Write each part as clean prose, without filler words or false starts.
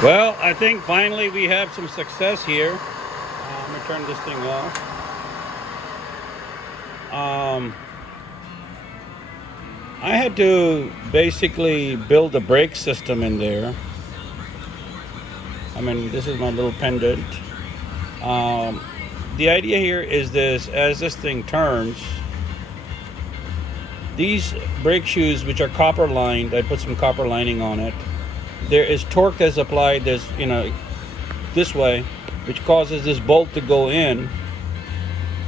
Well, I think finally we have some success here. I'm gonna turn this thing off. I had to basically build a brake system in there. I mean, this is my little pendant. Um, the idea here is this: as this thing turns, these brake shoes, which are copper lined, I put some copper lining on it. There is torque that's applied. There's, this way, which causes this bolt to go in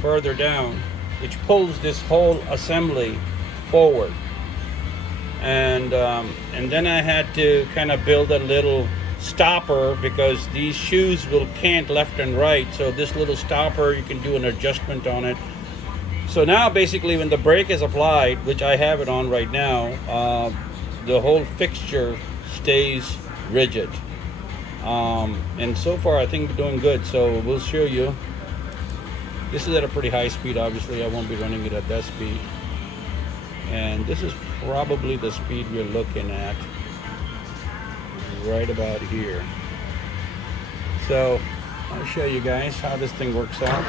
further down, which pulls this whole assembly forward. And then I had to kind of build a little stopper because these shoes will cant left and right. So this little stopper, you can do an adjustment on it. So now basically when the brake is applied, which I have it on right now, the whole fixture stays rigid. And so far I think we're doing good. So we'll show you. This is at a pretty high speed. Obviously I won't be running it at that speed. And this is probably the speed we're looking at right about here. So I'll show you guys how this thing works out.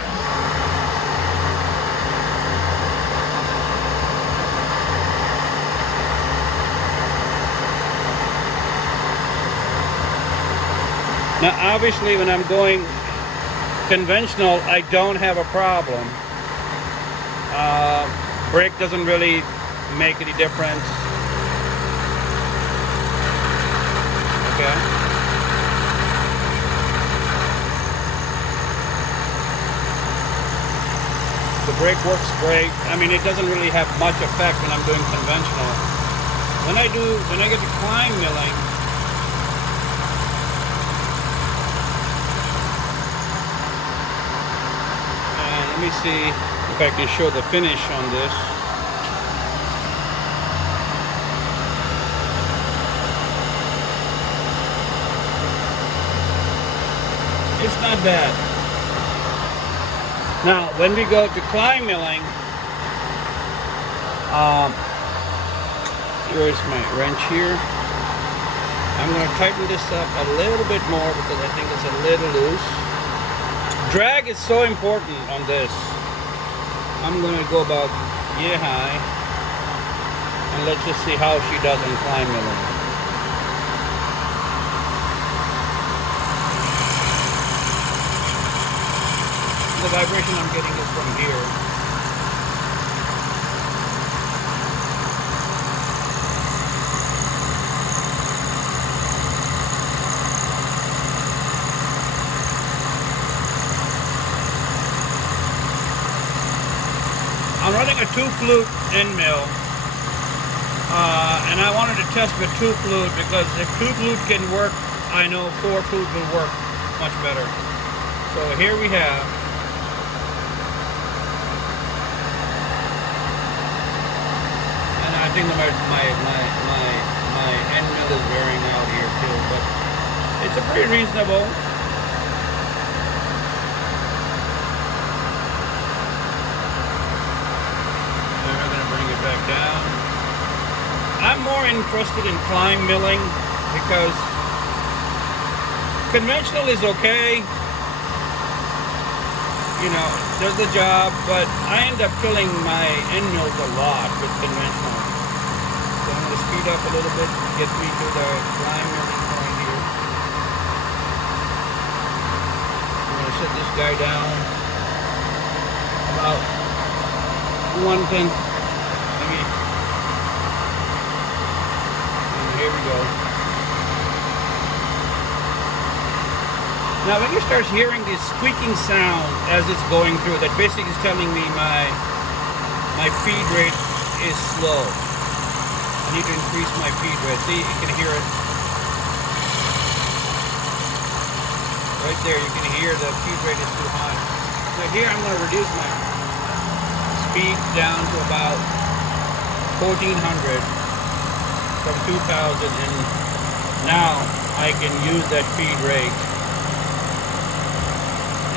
Now obviously when I'm going conventional, I don't have a problem. Brake doesn't really make any difference. Okay. The brake works great. I mean, it doesn't really have much effect when I'm doing conventional. When I get to climb milling, and let me see if I can show the finish on this. It's not bad. Now, when we go to climb milling, here's my wrench here. I'm going to tighten this up a little bit more because I think it's a little loose. Drag is so important on this. I'm going to go about yay high, and let's just see how she does in climb milling. The vibration I'm getting is from here. I'm running a 2-flute end mill, and I wanted to test the 2-flute because if 2-flute can work, I know 4-flute will work much better. So here we have I think my end mill is wearing out here too, but it's a pretty reasonable. And we're going to bring it back down. I'm more interested in climb milling because conventional is okay. Does the job, but I end up killing my end mills a lot with conventional. So I'm going to speed up a little bit to get me to the climb milling point here. I'm going to set this guy down about 1/10. And here we go. Now when you start hearing this squeaking sound as it's going through, that basically is telling me my feed rate is slow. I need to increase my feed rate. See, you can hear it. Right there, you can hear the feed rate is too high. So here I'm going to reduce my speed down to about 1400 from 2000, and now I can use that feed rate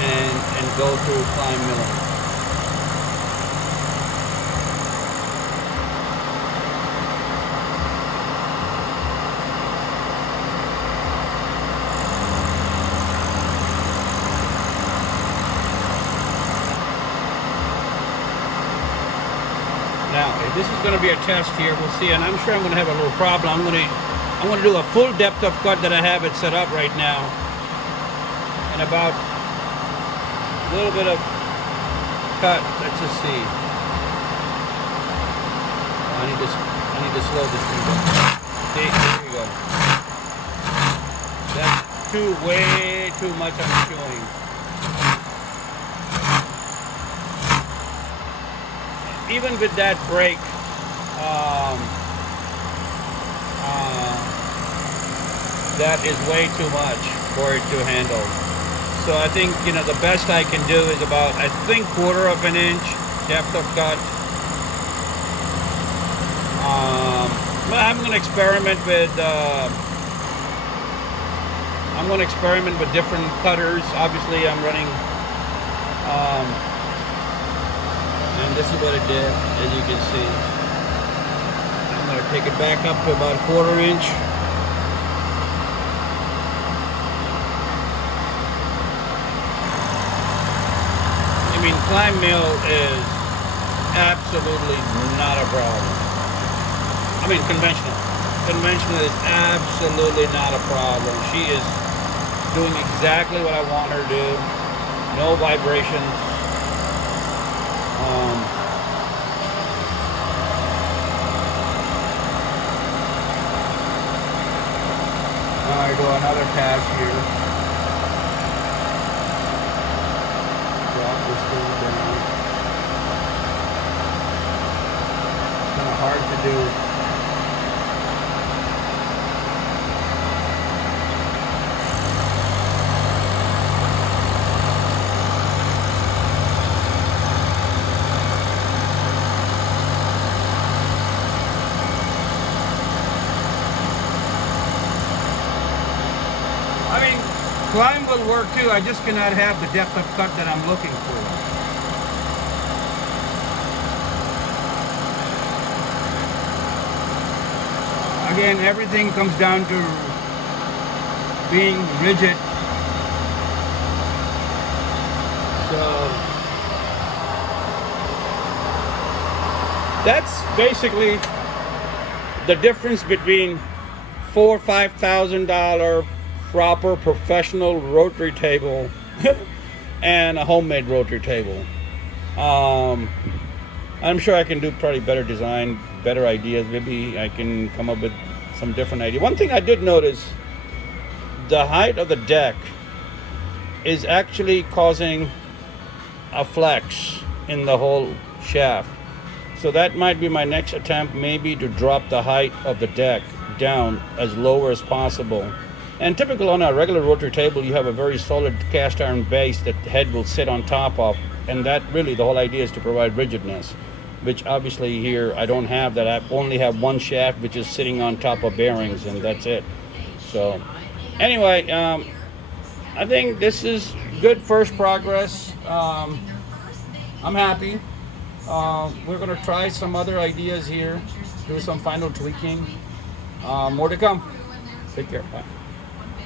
and go through climb milling. This is going to be a test here. We'll see, and I'm sure I'm going to have a little problem. I'm going to do a full depth of cut that I have it set up right now, and about a little bit of cut. Let's just see. I need to slow this thing down. See, there you go. That's way too much I'm chewing. Even with that break, that is way too much for it to handle. So I think, the best I can do is about, I think, 1/4 of an inch depth of cut. But I'm going to experiment with different cutters. Obviously, I'm running, and this is what it did, as you can see. I'm going to take it back up to about 1/4 inch. I mean, climb mill is absolutely not a problem. I mean, conventional. Conventional is absolutely not a problem. She is doing exactly what I want her to do. No vibrations. I do another pass here. Drop this thing down. It's kind of hard to do. I mean, climb will work too. I just cannot have the depth of cut that I'm looking for. Again, everything comes down to being rigid. So that's basically the difference between $4,000 or $5,000 proper professional rotary table and a homemade rotary table. I'm sure I can do probably better design, better ideas. Maybe I can come up with some different idea. One thing I did notice, the height of the deck is actually causing a flex in the whole shaft. So that might be my next attempt, maybe to drop the height of the deck down as low as possible. And typical on a regular rotary table, you have a very solid cast iron base that the head will sit on top of, and that really, the whole idea is to provide rigidness, which obviously here I don't have that. I only have one shaft which is sitting on top of bearings, and that's it. So anyway, I think this is good first progress. I'm happy. We're going to try some other ideas here, do some final tweaking. More to come. Take care. Bye.